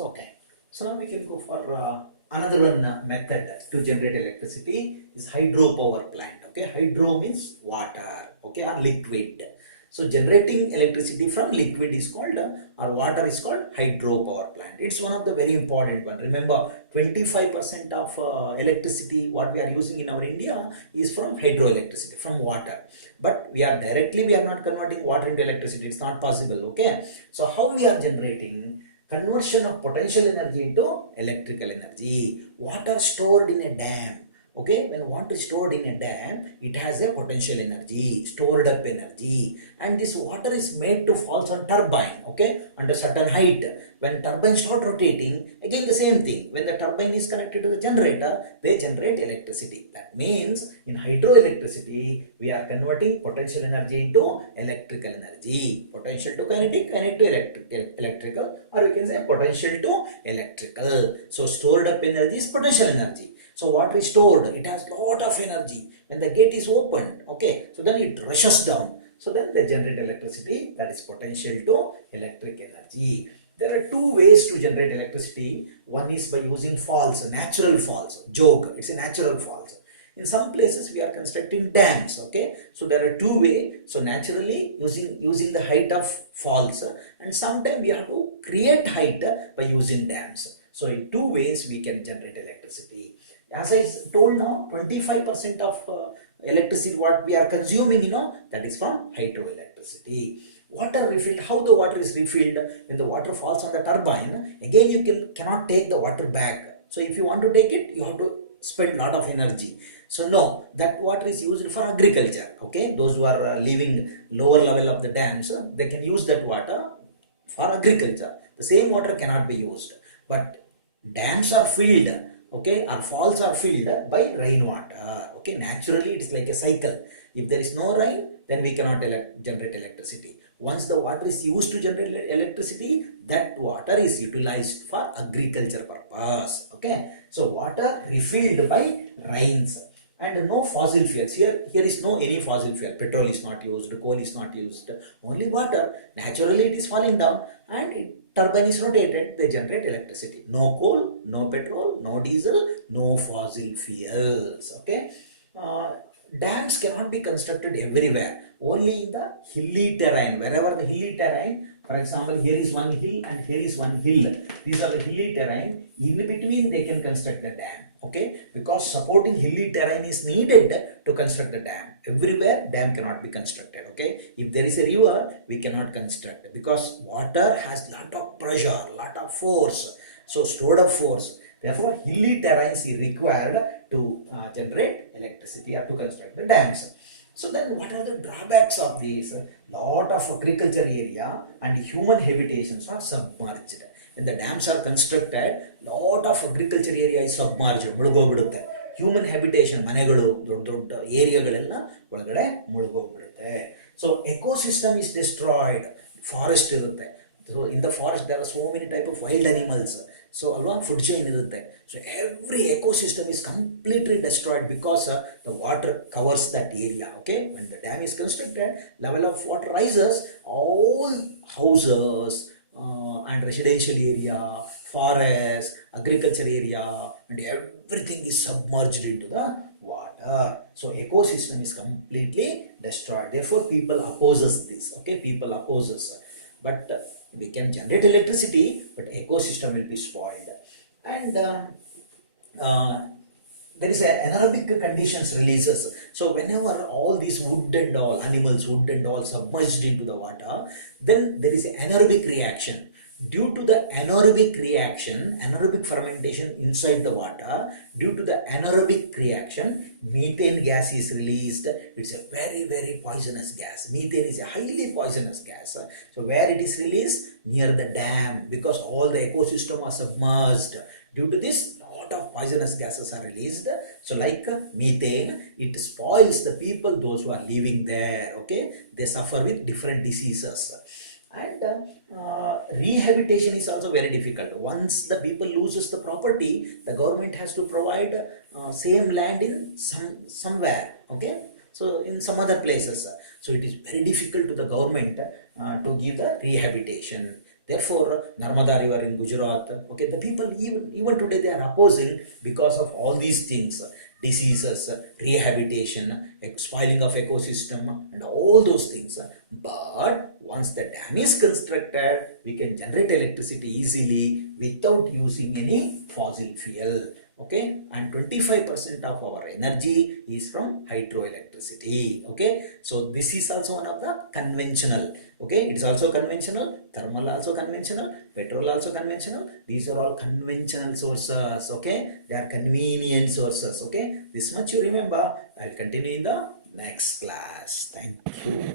Okay. So now we can go for another one method to generate electricity is hydropower plant. Okay, hydro means water. Okay, or liquid. So generating electricity from liquid is called or water is called hydropower plant. It's one of the very important one. Remember, 25% of electricity what we are using in our India is from hydroelectricity, from water. But we are not converting water into electricity. It's not possible. Okay. So how we are generating? Conversion of potential energy into electrical energy. Water stored in a dam. Okay, when water is stored in a dam, it has a potential energy, stored up energy, and this water is made to fall on turbine. Okay, under certain height. When turbine start rotating, again the same thing. When the turbine is connected to the generator, they generate electricity. That means in hydroelectricity, we are converting potential energy into electrical energy. Potential to kinetic, kinetic to electrical, or we can say potential to electrical. So stored up energy is potential energy. So what we stored, it has lot of energy. When the gate is opened, okay, so then it rushes down. So then they generate electricity, that is potential to electric energy. There are two ways to generate electricity. One is by using falls, natural falls, joke, it's a natural falls. In some places we are constructing dams, okay. So there are two ways. So naturally using the height of falls, and sometimes we have to create height by using dams. So in two ways we can generate electricity. As I told now, 25% of electricity what we are consuming, that is from hydroelectricity. Water refilled, how the water is refilled? When the water falls on the turbine, again you cannot take the water back. So if you want to take it, you have to spend a lot of energy. So no, that water is used for agriculture. Okay, those who are living lower level of the dams, they can use that water for agriculture. The same water cannot be used. But dams are filled, okay, or falls are filled by rainwater. Okay, naturally it is like a cycle. If there is no rain, then we cannot generate electricity. Once the water is used to generate electricity, that water is utilized for agriculture purpose. Okay, so water refilled by rains. And no fossil fuels. Here is no any fossil fuel. Petrol is not used, coal is not used, only water. Naturally it is falling down and turbine is rotated, they generate electricity. No coal, no petrol, no diesel, no fossil fuels. Okay. Dams cannot be constructed everywhere, only in the hilly terrain. Wherever the hilly terrain, for example, here is one hill and here is one hill. These are the hilly terrain. In between, they can construct the dam. Okay, because supporting hilly terrain is needed to construct the dam. Everywhere, dam cannot be constructed. Okay, if there is a river, we cannot construct because water has lot of pressure, lot of force. So stored up force. Therefore, hilly terrains is required to generate electricity or to construct the dams. So then what are the drawbacks of these? Lot of agriculture area and human habitations are submerged. When the dams are constructed, lot of agriculture area is submerged, ಮುಳುಗೋಗ್ಬಿಡುತ್ತೆ. Human habitation, ಮನೆಗಳು, ದೊಡ್ಡ ಏರಿಯಾಗಳೆಲ್ಲ ಒಳಗಡೆ ಮುಳುಗೋಗ್ಬಿಡುತ್ತೆ. So ecosystem is destroyed. Forest ಇರುತ್ತೆ. So in the forest there are so many type of wild animals. So alwa food chain irutte. So every ecosystem is completely destroyed because the water covers that area. Okay, when the dam is constructed, level of water rises, all houses and residential area, forest, agriculture area, and everything is submerged into the water. So ecosystem is completely destroyed. Therefore people opposes this. Okay, people opposes. But we can generate electricity, but ecosystem will be spoiled. And there is anaerobic conditions releases. So whenever all these wood and all animals, wood and all submerged into the water, then there is an anaerobic reaction. Due to the anaerobic reaction, anaerobic fermentation inside the water, due to the anaerobic reaction, methane gas is released. It's a very, very poisonous gas. Methane is a highly poisonous gas. So where it is released? Near the dam, because all the ecosystem are submerged. Due to this, lot of poisonous gases are released. So like methane, it spoils the people, those who are living there. Okay, they suffer with different diseases. And rehabilitation is also very difficult. Once the people loses the property, the government has to provide same land in somewhere. Okay, so in some other places. So it is very difficult to the government to give the rehabilitation. Therefore, Narmada River in Gujarat, okay, the people even today they are opposing because of all these things, diseases, rehabilitation, spoiling of ecosystem, and all those things. But once the dam is constructed, we can generate electricity easily without using any fossil fuel. Okay, and 25% of our energy is from hydroelectricity. Okay, so this is also one of the conventional. Okay, it is also conventional, thermal also conventional, petrol also conventional. These are all conventional sources. Okay, they are convenient sources. Okay, this much you remember. I will continue in the next class. Thank you.